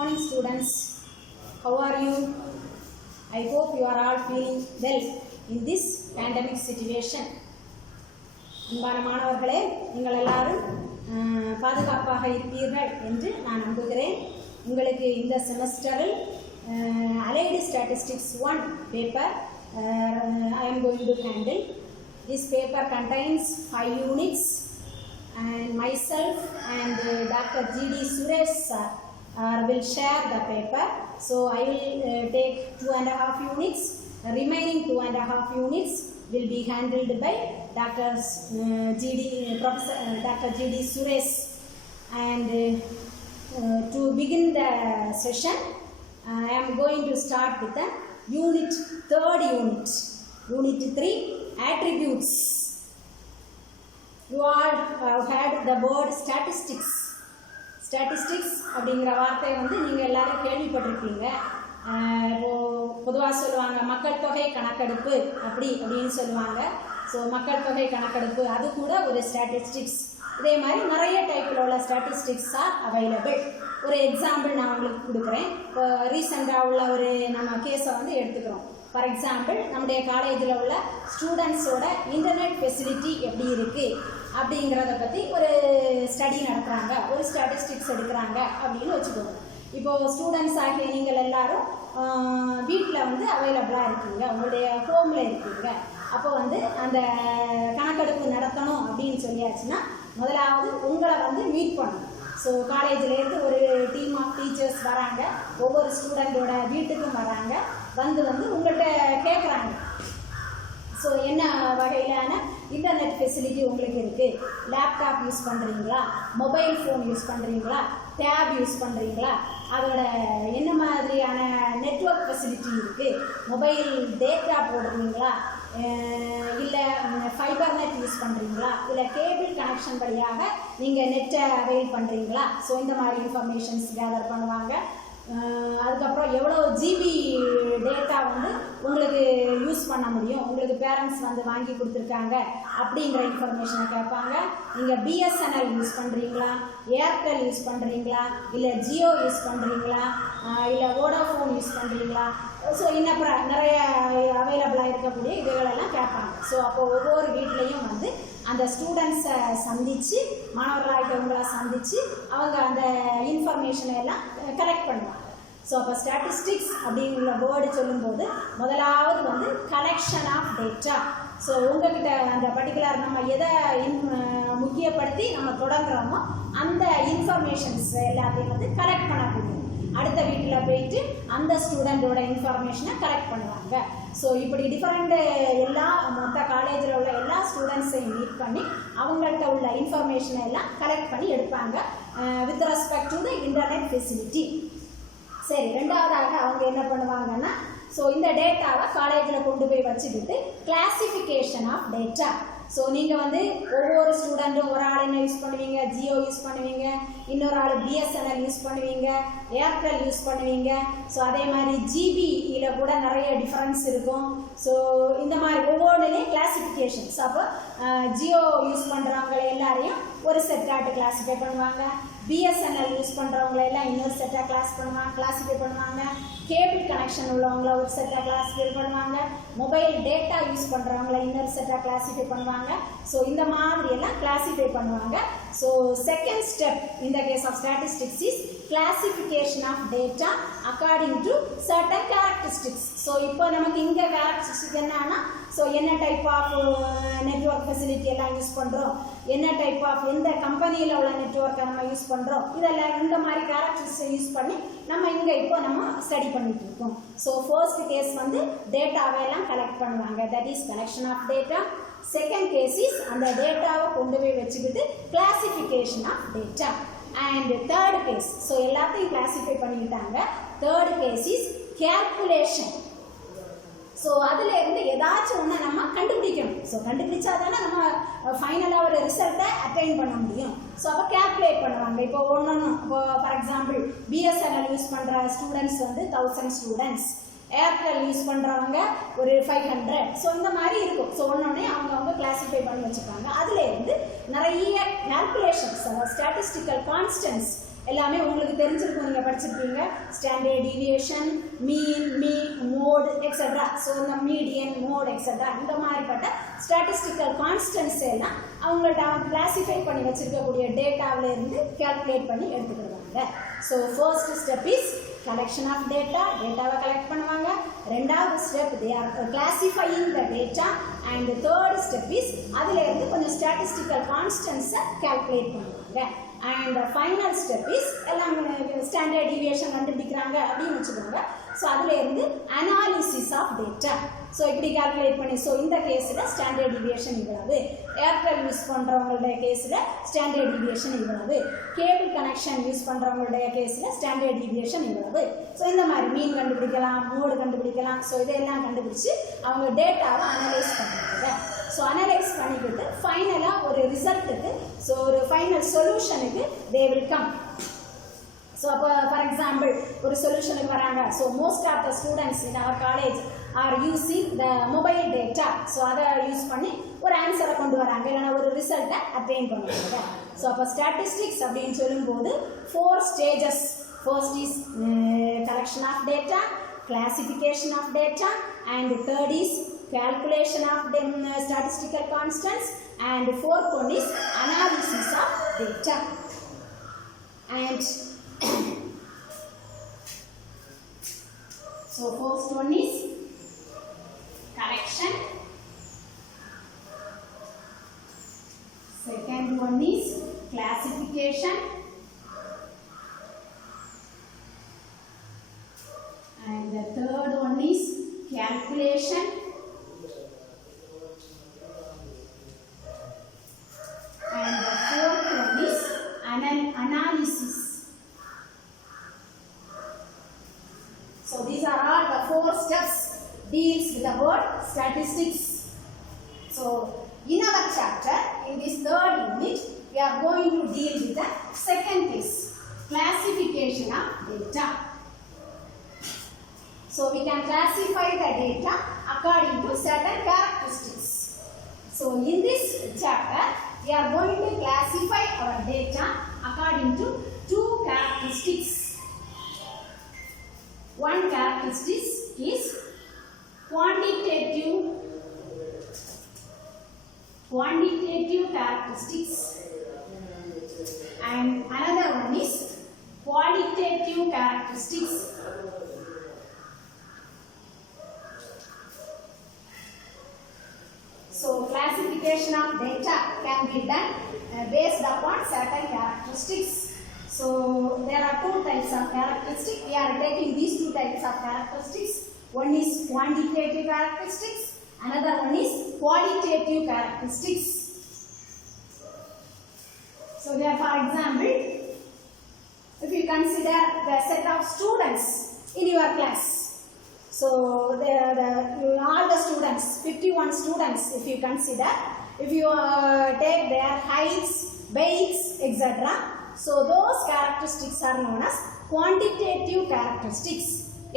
morning students. How are you? I hope you are all feeling well in this pandemic situation. அன்பான மாணவர்களே, நீங்கள் எல்லாரும் பாதுகாப்பாக இருப்பீர்கள் என்று நான் நம்புகிறேன். உங்களுக்கு இந்த செமஸ்டரில் Allied Statistics 1 paper I am going to handle. This paper contains 5 units and myself and Dr. G.D. Suresh sir will share the paper. So I will take 2.5 units. The remaining 2.5 units will be handled by Dr. Professor Dr. G.D. Suresh. And to begin the session, I am going to start with the third unit. Unit 3, attributes. You all have heard the word statistics. Statistics அப்படிங்கிற வார்த்தை நீங்கள் எல்லாரும் கேள்விப்பட்டிருப்பீங்க. பொதுவாக சொல்லுவாங்க மக்கள் தொகை கணக்கெடுப்பு அப்படின்னு சொல்லுவாங்க. ஸோ மக்கள் தொகை கணக்கெடுப்பு அது கூட ஒரு ஸ்டாட்டிஸ்டிக்ஸ். இதே மாதிரி நிறைய டைப்பில் உள்ள ஸ்டாட்டிஸ்டிக்ஸ் ஆர் அவைலபிள். ஒரு எக்ஸாம்பிள் நான் உங்களுக்கு கொடுக்குறேன். இப்போ ரீசெண்டாக உள்ள ஒரு நம்ம கேஸை எடுத்துக்கிறோம். ஃபார் எக்ஸாம்பிள், நம்முடைய காலேஜில் உள்ள ஸ்டூடெண்ட்ஸோட இன்டர்நெட் ஃபெசிலிட்டி எப்படி இருக்குது அப்படிங்கிறத பற்றி ஒரு ஸ்டடி நடத்துகிறாங்க, ஒரு ஸ்டாட்டிஸ்டிக்ஸ் எடுக்கிறாங்க அப்படின்னு வச்சுக்கோங்க. இப்போது ஸ்டூடெண்ட்ஸ் ஆகிய நீங்கள் எல்லாரும் வீட்டில் அவைலபிளாக இருக்கீங்க, உங்களுடைய ஹோமில் இருக்கீங்க. அப்போ அந்த கணக்கெடுப்பு நடத்தணும் அப்படின்னு சொல்லியாச்சுன்னா முதலாவது உங்களை மீட் பண்ணணும். ஸோ காலேஜிலேருந்து ஒரு டீம் ஆஃப் டீச்சர்ஸ் வராங்க, ஒவ்வொரு ஸ்டூடெண்ட்டோட வீட்டுக்கும் வராங்க, உங்கள்கிட்ட கேட்குறாங்க. ஸோ என்ன வகையிலான இன்டர்நெட் ஃபெசிலிட்டி உங்களுக்கு இருக்குது, லேப்டாப் யூஸ் பண்ணுறீங்களா, மொபைல் ஃபோன் யூஸ் பண்ணுறீங்களா, டேப் யூஸ் பண்ணுறீங்களா, அதோட என்ன மாதிரியான நெட்வொர்க் ஃபெசிலிட்டி இருக்குது, மொபைல் டேட்டா போடுறீங்களா, இல்லை ஃபைபர் நெட் யூஸ் பண்ணுறீங்களா, இல்லை கேபிள் கனெக்ஷன் வழியாக நீங்கள் நெட்டை அவைல் பண்ணுறீங்களா. ஸோ இந்த மாதிரி இன்ஃபர்மேஷன்ஸ் கேதர் பண்ணுவாங்க. அதுக்கப்புறம் எவ்வளோ ஜிபி டேட்டா உங்களுக்கு யூஸ் பண்ண முடியும், உங்களுக்கு பேரண்ட்ஸ் வாங்கி கொடுத்துருக்காங்க அப்படிங்கிற இன்ஃபர்மேஷனை கேட்பாங்க. நீங்கள் பிஎஸ்என்எல் யூஸ் பண்ணுறீங்களா, ஏர்டெல் யூஸ் பண்ணுறீங்களா, இல்லை ஜியோ யூஸ் பண்ணுறீங்களா, இல்லை வோடாஃபோன் யூஸ் பண்ணுறீங்களா. ஸோ இன்னும் நிறைய அவைலபிளாக இருக்கக்கூடிய இதுகளெல்லாம் கேட்பாங்க. ஸோ அப்போ ஒவ்வொரு வீட்லேயும் அந்த ஸ்டூடெண்ட்ஸை சந்தித்து, மாணவர்களாகிட்டவங்களை சந்தித்து அவங்க அந்த இன்ஃபர்மேஷனை எல்லாம் கலெக்ட் பண்ணுவாங்க. ஸோ அப்போ ஸ்டாட்டிஸ்டிக்ஸ் அப்படிங்கிற வேர்டு சொல்லும்போது முதலாவது கலெக்ஷன் ஆஃப் டேட்டா. ஸோ உங்ககிட்ட அந்த பர்டிகுலர் நம்ம எதை முக்கியப்படுத்தி நம்ம தொடங்குறோமோ அந்த இன்ஃபர்மேஷன்ஸ் எல்லாத்தையும் கலெக்ட் பண்ணக்கூடிய அடுத்த வீட்டில் போயிட்டு அந்த ஸ்டூடெண்ட்டோட இன்ஃபர்மேஷனை கலெக்ட் பண்ணுவாங்க. ஸோ இப்படி டிஃப்ரெண்ட் எல்லா மொத்த காலேஜில் உள்ள எல்லா ஸ்டூடெண்ட்ஸையும் மீட் பண்ணி அவங்கள்ட்ட உள்ள இன்ஃபர்மேஷனை எல்லாம் கலெக்ட் பண்ணி எடுப்பாங்க with respect to the internet facility. சரி, ரெண்டாவதாக அவங்க என்ன பண்ணுவாங்கன்னா, ஸோ இந்த டேட்டாவை காலேஜில் கொண்டு போய் வச்சுக்கிட்டு கிளாசிஃபிகேஷன் ஆஃப் டேட்டா. ஸோ நீங்கள் ஒவ்வொரு ஸ்டூடெண்ட்டும் ஒரு ஆள் என்ன யூஸ் பண்ணுவீங்க, ஜியோ யூஸ் பண்ணுவீங்க, இன்னொரு ஆள் பிஎஸ்என்எல் யூஸ் பண்ணுவீங்க, ஏர்டெல் யூஸ் பண்ணுவீங்க. ஸோ அதே மாதிரி ஜிபியில் கூட நிறைய டிஃப்ரென்ஸ் இருக்கும். ஸோ இந்த மாதிரி ஒவ்வொன்றுலேயும் கிளாசிஃபிகேஷன்ஸ். அப்போ ஜியோ யூஸ் பண்ணுறவங்களை எல்லாரையும் ஒரு செட்டாட்டு கிளாஸிஃபை பண்ணுவாங்க, பிஎஸ்என்எல் யூஸ் பண்ணுறவங்கள எல்லாம் இன்னொரு செட்டாக கிளாஸிஃபை பண்ணுவாங்க, கேபிள் கனெக்ஷன் உள்ளவங்கள ஒரு செட்டாக கிளாஸிஃபை பண்ணுவாங்க, மொபைல் டேட்டா யூஸ் பண்ணுறவங்கள இன்னொரு செட்டாக கிளாஸிஃபை பண்ணுவாங்க. ஸோ இந்த மாதிரி எல்லாம் கிளாஸிஃபை பண்ணுவாங்க. So second step in the case of statistics is classification of data according to certain characteristics. So இப்போ நமக்கு இங்கே கேரக்டரிஸ்டிக் என்னன்னா, ஸோ என்ன டைப் ஆஃப் நெட்வொர்க் ஃபெசிலிட்டி எல்லாம் யூஸ் பண்ணுறோம், என்ன டைப் ஆஃப் எந்த கம்பெனியில் உள்ள நெட்வொர்க்கை நம்ம யூஸ் பண்ணுறோம், இதெல்லாம் இந்த மாதிரி கேரக்டரிஸ்டிக்ஸை யூஸ் பண்ணி நம்ம இங்கே இப்போ நம்ம ஸ்டடி பண்ணிட்டு இருக்கோம். ஸோ ஃபர்ஸ்ட் கேஸ் டேட்டாவை எல்லாம் கலெக்ட் பண்ணுவாங்க, that is collection of data. Second case is அந்த டேட்டாவை கொண்டு போய் வச்சுக்கிட்டு classification of data. And third case, so எல்லாத்தையும் கிளாசிஃபை பண்ணிக்கிட்டாங்க. Third case is calculation. So அதில் ஏதாச்சும் ஒன்று நம்ம கண்டுபிடிக்கணும். ஸோ கண்டுபிடிச்சா தானே நம்ம ஃபைனலாக ஒரு ரிசல்ட்டை அட்டைன் பண்ண முடியும். ஸோ அப்போ கேல்குலேட் பண்ணுவாங்க. இப்போ ஒன்று, இப்போ ஃபார் எக்ஸாம்பிள் பிஎஸ்என்எல் யூஸ் பண்ணுற ஸ்டூடெண்ட்ஸ் 1000 ஸ்டூடெண்ட்ஸ், ஏர்டெல் யூஸ் பண்ணுறவங்க ஒரு 500. ஸோ இந்த மாதிரி இருக்கும். ஸோ ஒன்னொன்னே அவங்க கிளாஸிஃபை பண்ணி வச்சுப்பாங்க. அதுலேருந்து நிறைய கேல்குலேஷன்ஸ், ஸ்டாட்டிஸ்டிக்கல் கான்ஸ்டன்ஸ் எல்லாமே உங்களுக்கு தெரிஞ்சிருக்கும், நீங்கள் படிச்சிருப்பீங்க. ஸ்டாண்டர்ட் டீவியேஷன், மீன், மோட் எக்ஸெட்ரா. ஸோ இந்த மீடியன், மோட் எக்ஸெட்ரா இந்த மாதிரிப்பட்ட ஸ்டாட்டிஸ்டிக்கல் கான்ஸ்டன்ஸ் எல்லாம் அவங்கள்ட்ட கிளாசிஃபை பண்ணி வச்சிருக்கக்கூடிய டேட்டாவில் இருந்து கேல்குலேட் பண்ணி எடுத்துக்கிடுவாங்க. So first step is collection of data, டேட்டாவை கலெக்ட் பண்ணுவாங்க. ரெண்டாவது step they are classifying the data and the third step is அதில் இருந்து கொஞ்சம் statistical constants calculate பண்ணுவாங்க. and the final step is எல்லாம் standard deviation கண்டுபிடிக்கிறாங்க அப்படின்னு வச்சுக்கோங்க. ஸோ அதில் இருந்து analysis of data. ஸோ இப்படி கால்குலேட் பண்ணி, ஸோ இந்த கேஸில் ஸ்டாண்டர்ட் டிவியேஷன் இவ்வளவு, ஏர்டெல் யூஸ் பண்ணுறவங்களுடைய கேஸில் ஸ்டாண்டர்ட் டிவியேஷன் இவ்வளவு, கேபிள் கனெக்ஷன் யூஸ் பண்ணுறவங்களுடைய கேஸில் ஸ்டாண்டர்ட் டிவியேஷன் இவ்வளவு. ஸோ இந்த மாதிரி மீன் கண்டுபிடிக்கலாம், மோடு கண்டுபிடிக்கலாம். ஸோ இதெல்லாம் கண்டுபிடிச்சி அவங்க டேட்டாவை அனலைஸ் பண்ணுறாங்க. ஸோ அனலைஸ் பண்ணிக்கிட்டு ஃபைனலாக ஒரு ரிசல்ட்டுக்கு, ஸோ ஒரு ஃபைனல் சொல்யூஷனுக்கு தே வில் கம். ஸோ அப்போ ஃபார் எக்ஸாம்பிள் ஒரு சொல்யூஷனுக்கு வராங்க. So most of the students in our college are using the mobile data. So அதை யூஸ் பண்ணி ஒரு ஆன்சரை கொண்டு வராங்க, இல்லைனா ஒரு ரிசல்ட்டை அட்டைன் பண்ணுவாங்க. ஸோ அப்போ ஸ்டாட்டிஸ்டிக்ஸ் அப்படின்னு சொல்லும்போது 4 stages. First is collection of data, classification of data, and third is calculation of the statistical constants, and fourth one is analysis of data. And so first one is collection, second one is classification, and the third one is calculation, and the fourth one is analysis. So these are all the 4 steps deals with the word statistics. So in our chapter, in this third unit, we are going to deal with the second case, classification of data. So we can classify the data according to certain characteristics. So in this chapter, we are going to classify our data according to 2 characteristics. One characteristic is quantitative characteristics, and another one is qualitative characteristics. So classification of data can be done based upon certain characteristics. So there are 2 types of characteristics. We are taking these 2 types of characteristics. One is quantitative characteristics, another one is qualitative characteristics. So there, for example, if you consider the set of students in your class. So all the students, 51 students, if you consider, if you take their heights, weights, etc. So those characteristics are known as quantitative characteristics.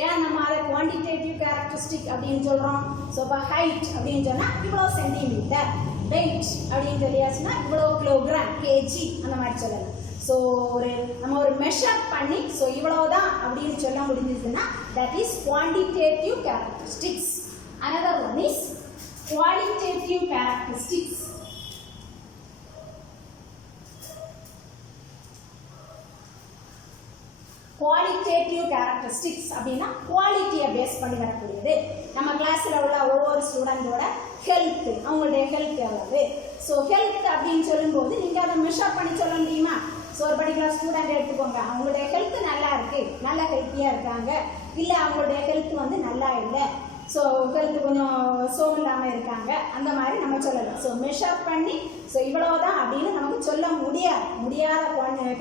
ஏன் நம்ம அதை quantitative characteristic அப்படின்னு சொல்கிறோம்? So இப்போ height அப்படின்னு சொன்னால் இவ்வளோ centimetre, wait அப்படின்னு சொல்லியாச்சுன்னா இவ்வளோ கிலோகிராம், கேஜி அந்த மாதிரி சொல்லலாம். ஸோ நம்ம ஒரு மெஷர் பண்ணி ஸோ இவ்வளோதான் அப்படின்னு சொல்ல முடிஞ்சதுன்னா that is quantitative characteristics. Another one is qualitative characteristics. Qualitative characteristics அப்படின்னா குவாலிட்டியை பேஸ் பண்ணி வரக்கூடியது. நம்ம கிளாஸில் உள்ள ஒவ்வொரு ஸ்டூடெண்டோட ஹெல்த், அவங்களுடைய ஹெல்த் எவ்வளவு. ஸோ ஹெல்த் அப்படின்னு சொல்லும்போது நீங்கள் அதை மெஷர் பண்ணி சொல்ல முடியுமா? ஸோ ஒரு பர்டிகுலர் ஸ்டூடெண்ட் எடுத்துக்கோங்க, அவங்களுடைய ஹெல்த் நல்லா இருக்குது, நல்ல ஹெல்த்தியாக இருக்காங்க, இல்லை அவங்களுடைய ஹெல்த் வந்து நல்லா இல்லை, ஸோ ஹெல்த் கொஞ்சம் சோம் இல்லாமல் இருக்காங்க, அந்த மாதிரி நம்ம சொல்லலாம். ஸோ மெஷர் பண்ணி ஸோ இவ்வளோதான் அப்படின்னு நமக்கு சொல்ல முடியாத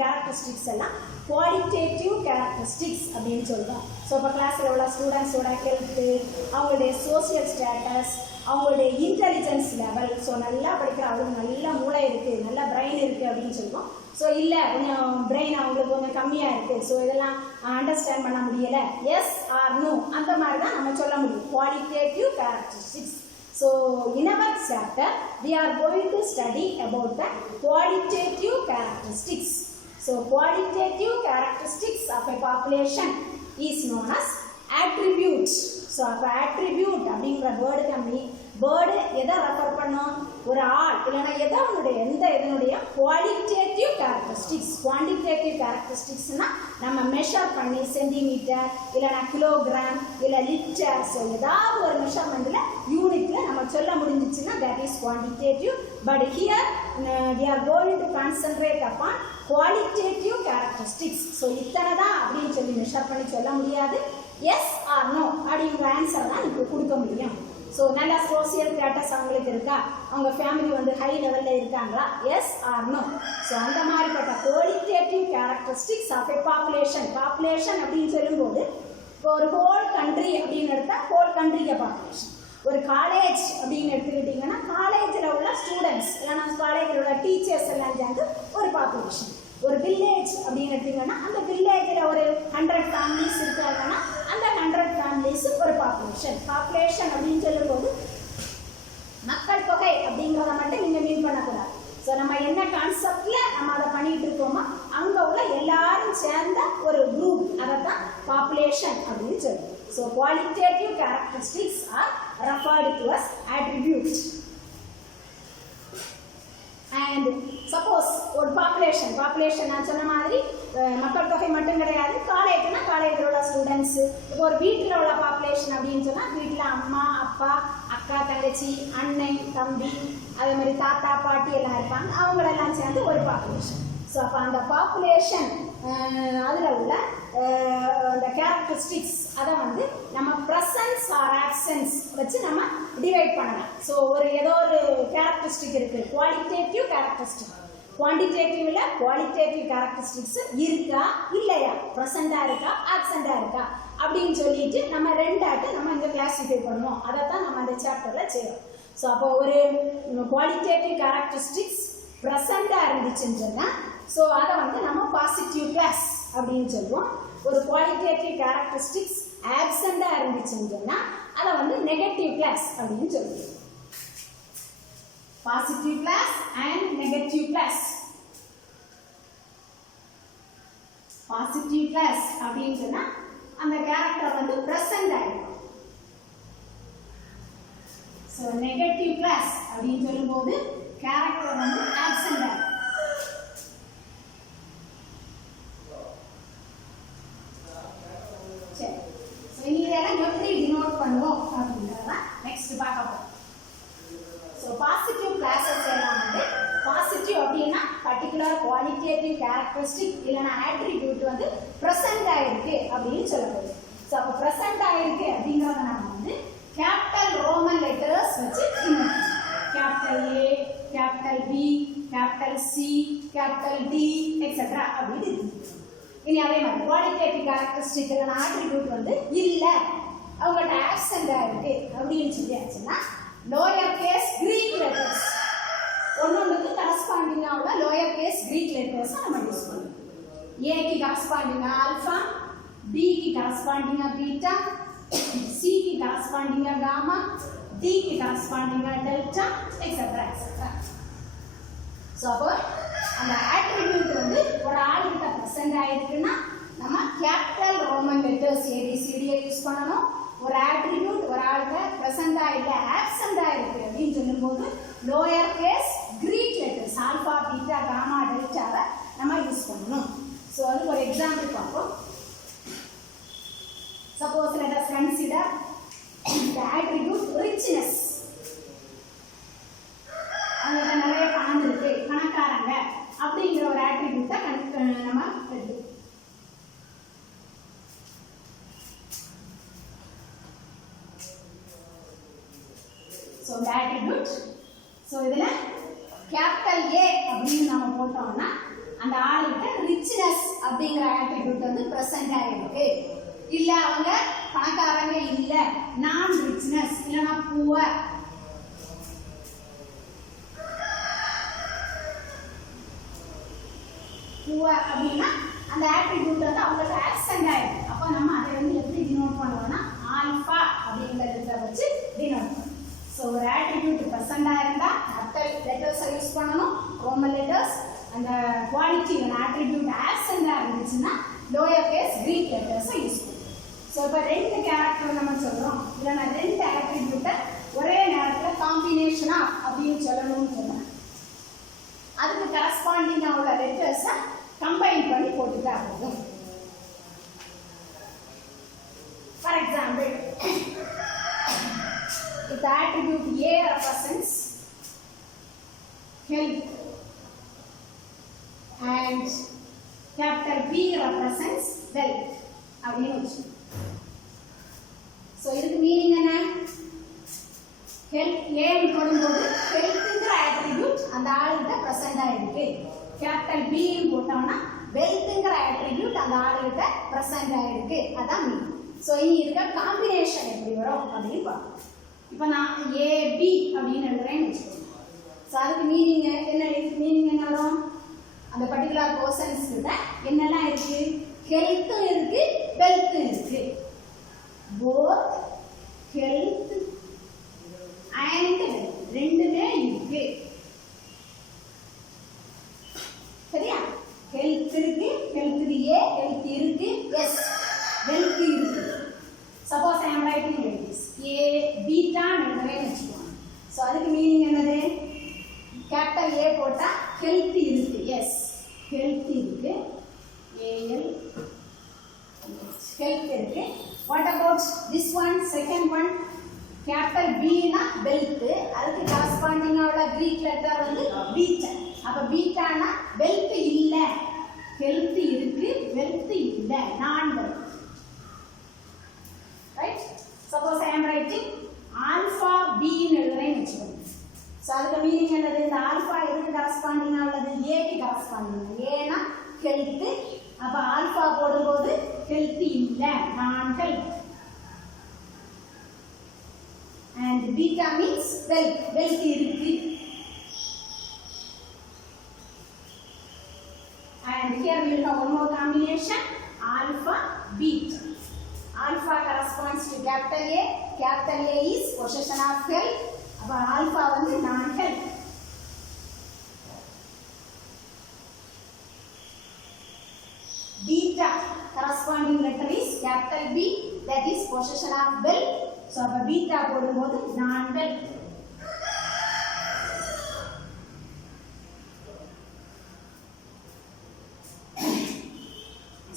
கேரக்டரிஸ்டிக்ஸ் எல்லாம் குவாலிட்டேட்டிவ் கேரக்டரிஸ்டிக்ஸ் அப்படின்னு சொல்லுவோம். ஸோ இப்போ கிளாஸில் உள்ள ஸ்டூடெண்ட்ஸோட ஹெல்த்து, அவங்களுடைய சோசியல் ஸ்டேட்டஸ், அவங்களுடைய இன்டெலிஜென்ஸ் லெவல், ஸோ நல்லா படிக்கிற அவங்களுக்கு நல்ல மூளை இருக்குது, நல்ல பிரெயின் இருக்குது அப்படின்னு சொல்லுவோம். ஸோ இல்லை கொஞ்சம் பிரெயின் அவங்களுக்கு கொஞ்சம் கம்மியாக இருக்குது, ஸோ இதெல்லாம் அண்டர்ஸ்டாண்ட் பண்ண முடியலை, எஸ் ஆர் நோ அந்த மாதிரி தான் நம்ம சொல்ல முடியும் qualitative characteristics. So in our chapter we are going to study about the qualitative characteristics. So qualitative characteristics of a population is known as attributes. So attribute அப்படிங்கிற word கம்மி word எதை refer பண்ணும் ஒரு ஆள் இல்லைன்னா எதனுடைய எந்த இதனுடைய குவாலிட்டேட்டிவ் கேரக்டரிஸ்டிக்ஸ் குவான்டிடேட்டிவ் கேரக்டரிஸ்டிக்ஸ்னா நம்ம மெஷர் பண்ணி சென்டிமீட்டர் இல்லைனா கிலோகிராம் இல்லை லிட்டர் ஸோ ஏதாவது ஒரு மெஷர்மெண்ட்டில் யூனிட்டில் நம்ம சொல்ல முடிஞ்சிச்சுன்னா that is quantitative but here we are going to concentrate upon qualitative characteristics so இத்தனை தான் அப்படின்னு சொல்லி மெஷர் பண்ணி சொல்ல முடியாது எஸ் ஆர் நோ அப்படிங்கிற ஆன்சர் தான் இப்போ கொடுக்க முடியும் ஸோ நல்ல சோசியல் ஸ்டேட்டஸ் அவங்களுக்கு இருக்கா அவங்க ஃபேமிலி வந்து ஹை லெவலில் இருக்காங்களா எஸ் ஆர் நோ ஸோ அந்த மாதிரிப்பட்ட qualitative characteristics of a population அப்படின்னு சொல்லும்போது இப்போ ஒரு ஹோல் கண்ட்ரி அப்படின்னு எடுத்தால் ஹோல் கண்ட்ரிக்கு பாப்புலேஷன் ஒரு காலேஜ் அப்படின்னு எடுத்துக்கிட்டிங்கன்னா காலேஜில் உள்ள ஸ்டூடெண்ட்ஸ் இல்லைன்னா காலேஜில் உள்ள டீச்சர்ஸ் எல்லாம் சேர்ந்து ஒரு பாப்புலேஷன் ஒரு வில்லேஜ் அப்படின்னு எடுத்தீங்கன்னா அந்த வில்லேஜில் ஒரு 100 ஃபேமிலிஸ் இருக்காங்கன்னா அந்த 100 ஃபேமிலிஸ் ஒரு பாப்புலேஷன் அப்படின்னு சொல்லும்போது மக்கள் தொகை அப்படிங்கிறத மட்டும் நீங்கள் மீன் பண்ணக்கூடாது ஸோ நம்ம என்ன கான்செப்டில் நம்ம அதை பண்ணிட்டு இருக்கோமோ அங்கே உள்ள எல்லாரும் சேர்ந்த ஒரு குரூப் அதை தான் பாப்புலேஷன் அப்படின்னு சொல்லுவோம் so qualitative characteristics are referred to as attributes. And suppose ஒரு பாப்புலேஷன் நான் சொன்ன மாதிரி மக்கள் தொகை மட்டும் கிடையாது காலேஜ்னா காலேஜில் உள்ள ஸ்டூடெண்ட்ஸு இப்போ ஒரு வீட்டில் உள்ள பாப்புலேஷன் அப்படின்னு சொன்னால் வீட்டில் அம்மா அப்பா அக்கா தங்கச்சி அண்ணன் தம்பி அதே மாதிரி தாத்தா பாட்டி எல்லாம் இருப்பாங்க அவங்களெல்லாம் சேர்ந்து ஒரு பாப்புலேஷன் ஸோ அப்போ அந்த பாப்புலேஷன் அதில் உள்ள அந்த கேரக்டரிஸ்டிக்ஸ் அதை வந்து நம்ம ப்ரெசன்ஸ் ஆர் ஆப்சன்ஸ் வச்சு நம்ம டிவைட் பண்ணலாம் ஸோ ஒரு ஏதோ ஒரு கேரக்டரிஸ்டிக் இருக்குது குவாலிட்டேட்டிவ் கேரக்டரிஸ்டிக் குவான்டிடேட்டிவ்ல குவாலிட்டேட்டிவ் கேரக்டரிஸ்டிக்ஸ் இருக்கா இல்லையா ப்ரெசண்டாக இருக்கா ஆப்சண்டாக இருக்கா அப்படின்னு சொல்லிட்டு நம்ம ரெண்டாட்டு நம்ம இங்கே கிளாஸிஃபை பண்ணுவோம் அதை தான் நம்ம அந்த சாப்டரில் செய்கிறோம் ஸோ அப்போ ஒரு குவாலிட்டேட்டிவ் கேரக்டரிஸ்டிக்ஸ் ப்ரெசண்டாக இருந்துச்சுன்னு சொன்னால் ஸோ அதை வந்து நம்ம பாசிட்டிவ் கிளாஸ் அப்படின்னு சொல்லுவோம் ஒரு குவாலிட்டேட்டிவ் கேரக்டரிஸ்டிக்ஸ் ஆப்சண்டாக இருந்துச்சுன்னு சொன்னால் அதை வந்து நெகட்டிவ் கிளாஸ் அப்படின்னு சொல்லுவோம் positive class and negative class positive class அப்படின்னு சொன்னால் அந்த கேரக்டர் வந்து ப்ரெசண்ட் ஆகிடும் ஸோ நெகட்டிவ் கிளாஸ் அப்படின்னு சொல்லும்போது கேரக்டர் வந்து ஆப்சண்ட் ஆகிடும் சரி ஸோ இதெல்லாம் எப்படி டினோட் பண்ணுவோம் அப்படிங்கிறத நெக்ஸ்ட் பார்க்க போகிறோம் ஸோ பாசிட்டிவ் கிளாஸஸ் எல்லாம் வந்து பாசிட்டிவ் அப்படின்னா பர்டிகுலர் குவாலிட்டேட்டிவ் கேரக்டரிஸ்டிக் இல்லைன்னா ஆட்ரிபியூட் வந்து ப்ரெசென்ட் ஆகிருக்கு அப்படின்னு சொல்லப்படுது ஸோ அப்போ ப்ரெசென்ட் ஆகிருக்கு அப்படிங்கிறத நம்ம வந்து கேபிட்டல் ரோமன் லெட்டர்ஸ் வச்சு capital A capital B capital C capital D etcetera அப்படின்னு இருக்கு இனி அதே மாதிரி குவாலிட்டேட்டிவ் கேரக்டரிஸ்டிக் இல்லைன்னா ஆட்ரிபியூட் வந்து இல்லை அவங்கள்ட்ட ஆப்சென்டாக இருக்கு அப்படின்னு சொல்லியாச்சுன்னா லோயர் கேஸ் கிரீக் லெட்டர்ஸ் ஒன்னொன்றுக்கு கரஸ்பாண்டிங்காக உள்ள லோயர் கேஸ் கிரீக் லெட்டர்ஸை நம்ம யூஸ் பண்ணுவோம் ஏக்கு கரஸ்பாண்டிங்காக ஆல்ஃபா பிக்கு கரஸ்பாண்டிங்காக பீட்டா சிக்கு கரஸ்பாண்டிங்காக காமா டிக்கு கரஸ்பாண்டிங்காக டெல்டா எக்ஸெட்ரா எக்ஸெட்ரா ஸோ அப்போ அந்த ஆட்ரிபியூட் வந்து ஒரு ஆளுகிட்ட ப்ரெசென்ட் ஆகிருக்குன்னா நம்ம கேபிட்டல் ரோமன் லெட்டர்ஸ் ஏபிசிடியை யூஸ் பண்ணணும் ஒரு ஆட்ரிபியூட் ஒரு ஆளுக்கு ப்ரெசென்ட்டாக இல்லை ஆப்சென்ட்டாக இருக்குது அப்படின்னு சொல்லும்போது lower case Greek letters alpha beta gamma டெல்டாவை நம்ம யூஸ் பண்ணணும் ஸோ அதுக்கு ஒரு எக்ஸாம்பிள் பார்ப்போம் suppose let us consider the attribute richness அவங்கள்ட்ட நிறைய பணம் இருக்கு பணக்காரங்க அப்படிங்கிற ஒரு ஆட்ரிபியூட்டை நம்ம எடுத்துக்கணும் ஸோ இந்த ஆட்ரிபியூட் ஸோ இதில் கேபிட்டல் ஏ அப்படின்னு நம்ம போட்டோம்னா அந்த ஆளுகிட்ட ரிச்னஸ் அப்படிங்கிற ஆட்ரிபியூட் வந்து ப்ரெசென்ட் ஆகிருக்கு இல்லை அவங்க பணக்காரங்க இல்லை நான் ரிச்னஸ் இல்லைன்னா புவர் அப்படின்னா அந்த ஆட்ரிபியூட் வந்து அவங்களுக்கு ஆப்சென்ட் ஆயிடும் அப்போ நம்ம அதை வந்து எப்படி டினோட் பண்ணுவோம்னா ஆல்ஃபா அப்படிங்கிறத வச்சு டினோட் பண்ணுவோம் ஸோ ஒரு ஆட்ரிபியூட் ப்ரெசென்ட்டாக இருந்தால் கேபிட்டல் லெட்டர்ஸை யூஸ் பண்ணணும் ரோமன் லெட்டர்ஸ் அந்த குவாலிட்டி ஆட்ரிபியூட் ஆப்சென்டா இருந்துச்சுன்னா லோயர் கேஸ் கிரீக் லெட்டர்ஸை யூஸ் பண்ணுவோம். ஸோ இப்போ 2 கேரக்டர் நம்ம சொல்கிறோம், இல்லை நான் 2 ஆட்ரிபியூட்டை ஒரே நேரத்தில் காம்பினேஷனா அப்படின்னு சொல்லணும்னு சொன்னேன். அதுக்கு கரஸ்பாண்டிங்காக உள்ள லெட்டர்ஸை கம்பைன் பண்ணி போட்டுட்டா போதும். For example, if the attribute A represents health and capital B represents wealth அப்படின்னு வச்சு. ஸோ இதுக்கு மீனிங் என்ன? ஹெல்த் ஏன்னு போடும்போது ஹெல்த்துங்கிற ஆட்ரிபியூட் அந்த ஆளுகிட்ட ப்ரெசண்டாக இருக்கு. கேபிட்டல் பின்னு போட்டோம்னா வெல்த்துங்கிற ஆட்ரிபியூட் அந்த ஆளுகிட்ட ப்ரெசண்டாக இருக்கு. அதான் மீனிங். ஸோ இனி இருக்க காம்பினேஷன் எப்படி வரும் அப்படின்னு பார்ப்போம். இப்போ நான் ஏபி அப்படின்னு எழுதுறேன்னு வச்சுக்கோங்க. ஸோ அதுக்கு மீனிங் என்ன? மீனிங் என்ன வரும்? அந்த பர்டிகுலர் பர்சன்ஸ் கிட்ட என்னெல்லாம் இருக்கு? ஹெல்த்தும் இருக்கு, வெல்த்தும் இருக்கு. போத் ஹெல்த் அண்ட் ரெண்டுமே இருக்கு. சரியா? ஹெல்த் இருக்கு, ஹெல்த்துக்கு ஏ, ஹெல்த் இருக்கு, எஸ், வெல்த் இருக்கு. Suppose I am writing like this, A beta எழுதுறேன்னு வச்சுக்கோங்க. ஸோ அதுக்கு மீனிங் என்னது? கேபிட்டல் ஏ போட்டா ஹெல்த் இருக்கு, எஸ், ஹெல்த் இருக்கு, ஏஎல் ஹெல்த் இருக்கு. What about this one? Second one capital பீனா வெல்த், அதுக்கு கரஸ்பாண்டிங்கா உள்ள கிரீக் லெட்டர் வந்து பீட்டா. அப்ப பீட்டானா வெல்த் இல்ல, ஹெல்த் இருக்கு, வெல்த் இல்ல, நான் wealth. Right? Suppose I am writing alpha B ன்னு எழுதுறேன்னு வச்சுக்கோங்க. ஸோ அதுக்கு மீனிங் என்னது? இந்த ஆல்பா எதுக்கு கரஸ்பாண்டிங்கா உள்ளது? ஏக்கு கரஸ்பாண்டிங். ஏன்னா ஹெல்த், அப்ப ஆல்பா போடும்போது ஹெல்த் இல்ல, நான் health. And beta means wealth, wealth இருக்கு. And here we will have one more combination, alpha beta. Alpha corresponds to capital A, capital A is possession of health, அப்ப alpha வந்து non health. Beta corresponding letter is capital B, that is possession of wealth. So அப்ப beta போடும்போது நான் wealth.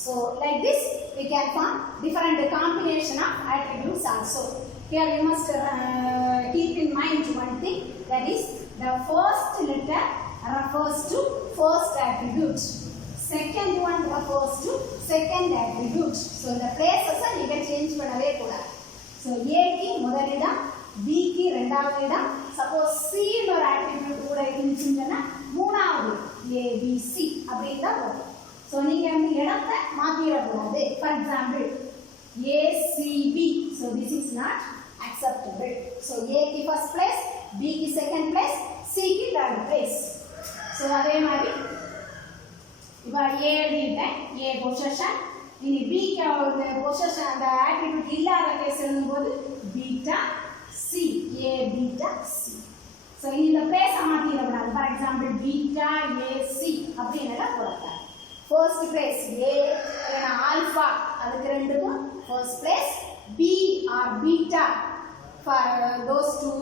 So like this we can form different combination of attributes also. Here you must keep in mind one thing, that is the first letter refers to first attribute, second one refers to second attribute. So the places நீங்க change பண்ணவே கூடாது. So A की முதல் இடம், B की இரண்டாவது இடம், suppose C ன்னு ஒரு ஆட்ரிபியூட் கூட இருந்துச்சுன்னா மூணாவது A B C அப்படினு தான் வரும். So நீங்க அந்த இடத்தை மாத்திர கூடாது. For example A C B, so this is not acceptable. So A की first place, B की second place, C की third place. So அதே மாதிரி இப்ப A எழுதிட்டேன், A பொசிஷன். இனி B க்கு பொசிஷன் அந்த ஆட்ரிபியூட் இல்லாத கேஸ் எழுதும்போது beta C, A beta C. So இந்த பிளேஸ் மாத்திர கூடாது. ஃபார் எக்ஸாம்பிள் பீட்டா AC அப்படினல போடலாம். ஃபர்ஸ்ட் பிளேஸ் A இல்லனா ஆல்பா, அதுக்கு ரெண்டுக்கும் first place. B or beta, for those two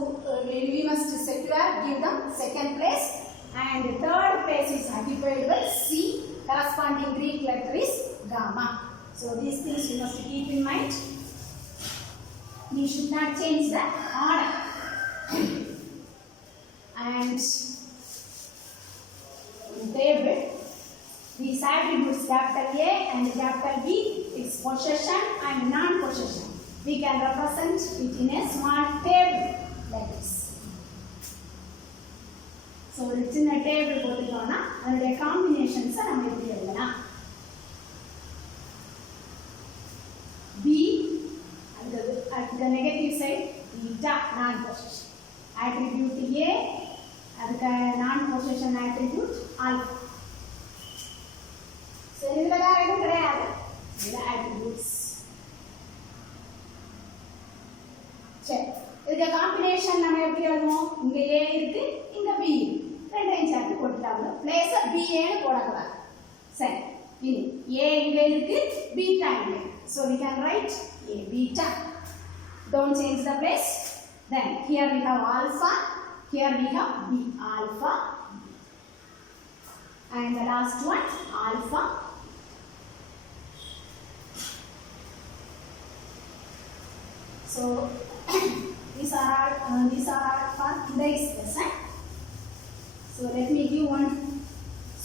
we must secure, give them second place, and third place is occupied by C, corresponding Greek letter is gamma. So these things you must keep in mind. You should not change the order. And in table, these attributes capital A and capital B is possession and non-possession. We can represent it in a small table like this. So ஒரு சின்ன table போட்டுட்டோம்னா அதோட combinations நம்ம எப்படி எழுதலாம்? B at the negative side beta non-possession, attribute A அதுக்கு non-possession attribute alpha. So இதுல வேற எதுவும் கிடையாது, இந்த attributes. சரி, இதுக்கு காம்பினேஷன் நம்ம எப்படி எழுதுவோம்? இங்க A இருக்கு, இங்க B இருக்கு, ரெண்டையும் சேர்த்து போட்டுட்டா போடக்கூடாது, பிளேஸை பிஏன்னு போடக்கூடாது. சரி, இது ஏ இங்க இருக்கு, பீட்டா இங்க. So we can write a beta. Don't change the place. Then here we have alpha, here we have b alpha, and the last one alpha. So these are all for today's lesson. So let me give one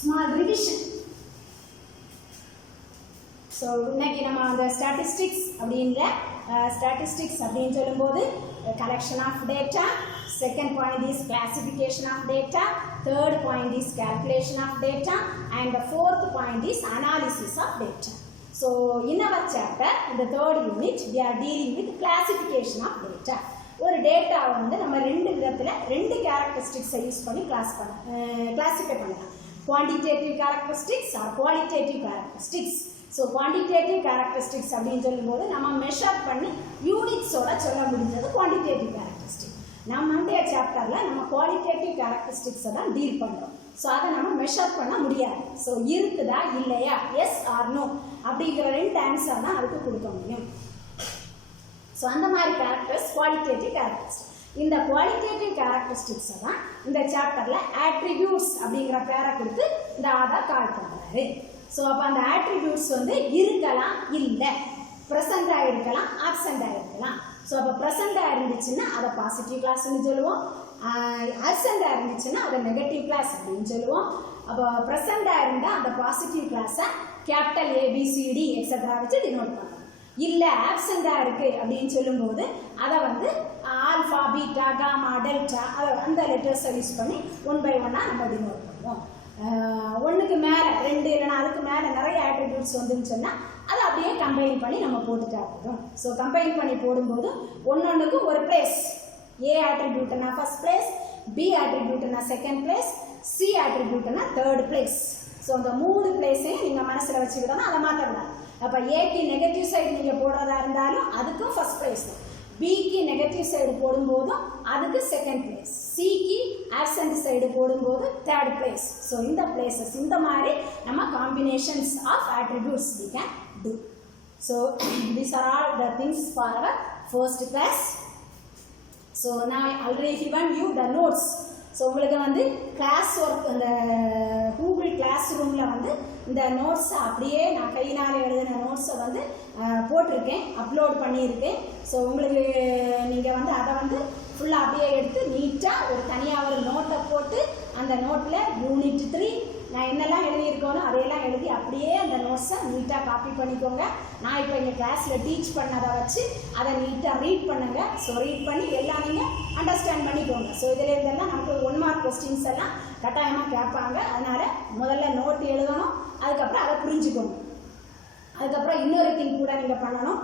small revision. So இன்னைக்கு நம்ம அந்த statistics அப்படின்னு சொல்லும்போது collection of data, second point is classification of data, third point is calculation of data, and the fourth point is analysis of data. So in our chapter, in the third unit, we are dealing with classification of data. ஒரு டேட்டாவை வந்து நம்ம ரெண்டு விதத்தில் ரெண்டு கேரக்டரிஸ்டிக்ஸை use பண்ணி classify பண்ணலாம். Quantitative characteristics or qualitative characteristics. So quantitative characteristics அப்படின்னு சொல்லும்போது நம்ம மெஷர் பண்ணி யூனிட்ஸோட சொல்ல முடிஞ்சது குவான்டிடேட்டிவ் கேரக்டரிஸ்டிக். நம்ம முந்தைய சாப்டரில் நம்ம குவாலிட்டேட்டிவ் கேரக்டரிஸ்டிக்ஸை தான் டீல் பண்ணுறோம். ஸோ அதை நம்ம மெஷர் பண்ண முடியாது. ஸோ இருக்குதா இல்லையா, எஸ் ஆர் நோ அப்படிங்கிற ரெண்டு ஆன்சர் தான் அதுக்கு கொடுக்க முடியும். ஸோ அந்த மாதிரி கேரக்டர்ஸ் குவாலிட்டேட்டிவ் கேரக்டரிஸ்டிக். இந்த குவாலிட்டேட்டிவ் கேரக்டரிஸ்டிக்ஸை தான் இந்த சாப்டரில் ஆட்ரிபியூட்ஸ் அப்படிங்கிற பேரை கொடுத்து இந்த ஆதார் கால் பண்ணுறாரு. ஸோ அப்போ அந்த ஆட்ரிபியூட்ஸ் வந்து இருக்கலாம், இல்லை, ப்ரெசண்டாக இருக்கலாம், ஆப்சண்டாக இருக்கலாம். ஸோ அப்போ ப்ரெசண்டாக இருந்துச்சுன்னா அதை பாசிட்டிவ் கிளாஸ்ன்னு சொல்லுவோம், ஆப்சண்டாக இருந்துச்சுன்னா அதை நெகட்டிவ் கிளாஸ் அப்படின்னு சொல்லுவோம். அப்போ ப்ரெசண்டாக இருந்தால் அந்த பாசிட்டிவ் கிளாஸை கேபிட்டல் ஏபிசிடி எக்ஸட்ரா வச்சு டினோட் பண்ணுவோம். இல்லை ஆப்சண்டாக இருக்குது அப்படின்னு சொல்லும்போது அதை வந்து ஆல்ஃபா, பீட்டா, காமா, டெல்டா அந்த லெட்டர்ஸை யூஸ் பண்ணி 1 by 1 நம்ம டினோட் பண்ணுவோம். ஒன்றுக்கு மேலே ரெண்டு இல்லைனா அதுக்கு மேலே நிறைய ஆட்ரிபியூட்ஸ் வந்துன்னு சொன்னால் அதை அப்படியே கம்பைன் பண்ணி நம்ம போட்டுட்டா போதும். ஸோ கம்பைன் பண்ணி போடும்போது ஒன்னொன்றுக்கும் ஒரு பிளேஸ், ஏ ஆட்ரிபியூட்னா ஃபர்ஸ்ட் பிளேஸ், பி ஆட்ரிபியூட்னா செகண்ட் பிளேஸ், சி ஆட்ரிபியூட்னா தேர்ட் பிளேஸ். ஸோ அந்த 3 பிளேஸையும் நீங்கள் மனசில் வச்சுக்கிட்டோன்னா அதை மாற்றக்கூடாது. அப்போ ஏக்கு நெகட்டிவ் சைடு நீங்கள் போடுறதா இருந்தாலும் அதுக்கும் ஃபர்ஸ்ட் பிளேஸ் தான், பிக்கு நெகட்டிவ் சைடு போடும்போதும் அதுக்கு செகண்ட் பிளேஸ், சிக்கு ஆப்சண்ட் சைடு போடும்போது தேர்ட் பிளேஸ். ஸோ இந்த பிளேசஸ் இந்த மாதிரி நம்ம combinations of attributes we can do. So these are all the things for our first class. So now I already given you the notes. So உங்களுக்கு வந்து class work இந்த Google class ரூமில் வந்து இந்த நோட்ஸை அப்படியே நான் கையினால் எழுதின நோட்ஸை வந்து போட்டிருக்கேன், அப்லோட் பண்ணியிருக்கேன். ஸோ உங்களுக்கு நீங்கள் வந்து அதை வந்து ஃபுல்லாக அப்படியே எடுத்து நீட்டாக ஒரு தனியாக ஒரு நோட்டை போட்டு அந்த நோட்டில் யூனிட் 3 நான் என்னெல்லாம் எழுதியிருக்கோனோ அதையெல்லாம் எழுதி அப்படியே அந்த நோட்ஸை நீட்டாக காப்பி பண்ணிக்கோங்க. நான் இப்போ எங்கள் கிளாஸில் டீச் பண்ணதை வச்சு அதை நீட்டாக ரீட் பண்ணுங்கள். ஸோ ரீட் பண்ணி எல்லாம் நீங்கள் அண்டர்ஸ்டாண்ட் பண்ணிக்கோங்க. ஸோ இதில் இருந்தெல்லாம் நமக்கு 1 mark கொஸ்டின்ஸ் எல்லாம் கட்டாயமாக கேட்பாங்க. அதனால் முதல்ல நோட் எழுதணும், அதுக்கப்புறம் அதை புரிஞ்சுக்கோங்க. அதுக்கப்புறம் இன்னொரு திங் கூட நீங்கள் பண்ணணும்.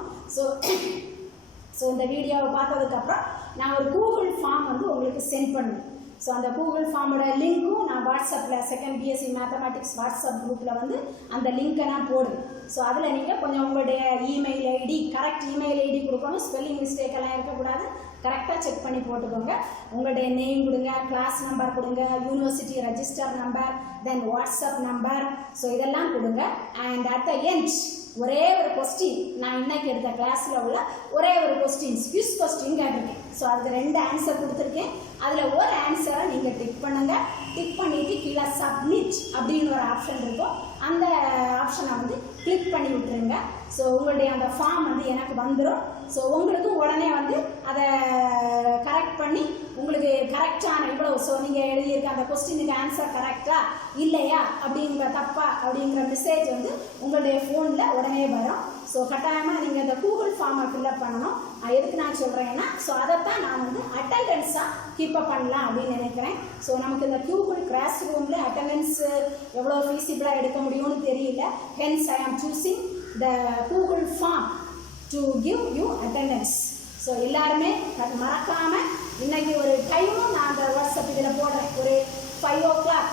ஸோ இந்த வீடியோவை பார்த்ததுக்கப்புறம் நான் ஒரு கூகுள் ஃபார்ம் வந்து உங்களுக்கு சென்ட் பண்ணுவேன். ஸோ அந்த கூகுள் ஃபார்மோட லிங்க்கும் நான் வாட்ஸ்அப்பில் செகண்ட் பிஎஸ்சி மேத்தமேட்டிக்ஸ் வாட்ஸ்அப் குரூப்பில் வந்து அந்த லிங்க்கை நான் போடுவேன். ஸோ அதில் நீங்கள் கொஞ்சம் உங்களுடைய email ID, correct email ID கொடுக்கணும், ஸ்பெல்லிங் மிஸ்டேக் எல்லாம் இருக்கக்கூடாது, கரெக்டாக செக் பண்ணி போட்டுக்கோங்க. உங்களுடைய நேம் கொடுங்க, கிளாஸ் நம்பர் கொடுங்க, university register number, then WhatsApp number, so இதெல்லாம் கொடுங்க. அண்ட் அட் த எண்ட் ஒரே ஒரு கொஸ்டின், நான் இன்னைக்கு எடுத்த கிளாஸில் உள்ள ஒரே ஒரு கொஸ்டின் குவிஸ் கொஸ்டின் கேட்டிருக்கேன். ஸோ அதுக்கு 2 ஆன்சர் கொடுத்துருக்கேன். அதில் ஒரு ஆன்சரை நீங்கள் டிக் பண்ணுங்கள். டிக் பண்ணிவிட்டு கீழே சப்மிட் அப்படின்னு ஒரு ஆப்ஷன் இருக்கும், அந்த ஆப்ஷனை வந்து கிளிக் பண்ணி விட்டுருங்க. ஸோ உங்களுடைய அந்த ஃபார்ம் வந்து எனக்கு வந்துடும். ஸோ உங்களுக்கு உடனே வந்து அதை கரெக்ட் பண்ணி உங்களுக்கு கரெக்டான இவ்வளோ, ஸோ நீங்கள் எழுதியிருக்க அந்த கொஸ்டினுக்கு ஆன்சர் கரெக்டா இல்லையா அப்படிங்கிற தப்பா அப்படிங்கிற மெசேஜ் வந்து உங்களுடைய ஃபோனில் உடனே வரும். ஸோ கட்டாயமாக நீங்கள் இந்த கூகுள் ஃபார்மை ஃபில்அப் பண்ணணும். எதுக்கு நான் சொல்கிறேன்னா, ஸோ அதைத்தான் நான் வந்து அட்டெண்டன்ஸாக கீப்பப் பண்ணலாம் அப்படின்னு நினைக்கிறேன். ஸோ நமக்கு இந்த கூகுள் கிளாஸ் ரூமில் அட்டெண்டன்ஸ் எவ்வளோ ஃபீஸிபிளாக எடுக்க முடியும்னு தெரியல. Hence I am choosing the Google form to give you attendance. So எல்லாருமே மறக்காமல் இன்னைக்கு ஒரு டைமும் நான் அந்த வாட்ஸ்அப் இதில் போடுறேன். ஒரு 5 o'clock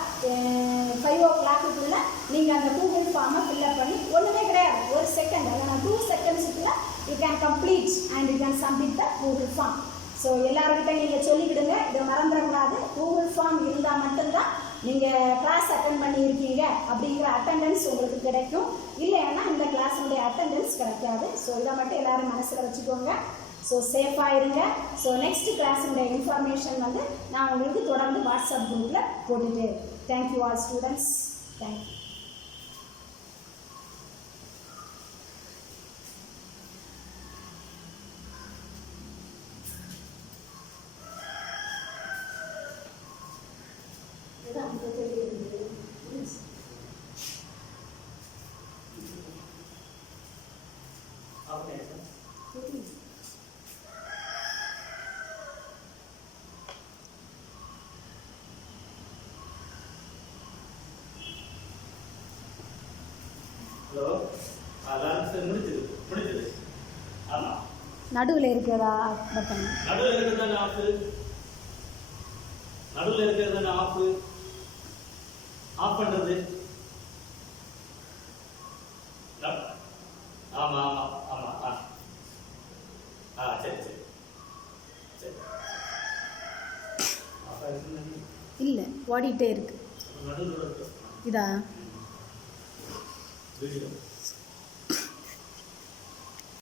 நீங்கள் அந்த கூகுள் ஃபார்மை ஃபில்அப் பண்ணி ஒன்றுமே கிடையாது, 1 செகண்ட் இல்லைனா 2 செகண்ட்ஸுக்குள்ள you can complete and you can submit the Google form. So எல்லாருக்கிட்ட நீங்கள் சொல்லிக்கிடுங்க, இதை மறந்துடக்கூடாது. கூகுள் ஃபார்ம் இருந்தால் மட்டும்தான் நீங்கள் கிளாஸ் அட்டன் பண்ணியிருக்கீங்க அப்படிங்கிற அட்டெண்டன்ஸ் உங்களுக்கு கிடைக்கும். இல்லைன்னா இந்த கிளாஸுடைய அட்டெண்டன்ஸ் கிடைக்காது. ஸோ இதை மட்டும் எல்லோரும் மனசில் வச்சுக்கோங்க. ஸோ சேஃபாக இருங்க. ஸோ நெக்ஸ்ட் கிளாஸுடைய இன்ஃபர்மேஷன் வந்து நான் உங்களுக்கு தொடர்ந்து வாட்ஸ்அப் குரூப்பில் போட்டுட்டு. Thank you all students. Thank you. Hello, முடிஞ்சது. ஆமா, நடுவில் இருக்கிறதா பட்டன்? நடுவில் இருக்கிறது ஆஃப் பண்றது. ஆமா ஆமா ஆமா. சரி. இல்லை, ஓடிட்டே இருக்கு. நடுவில் இதா வீடியோ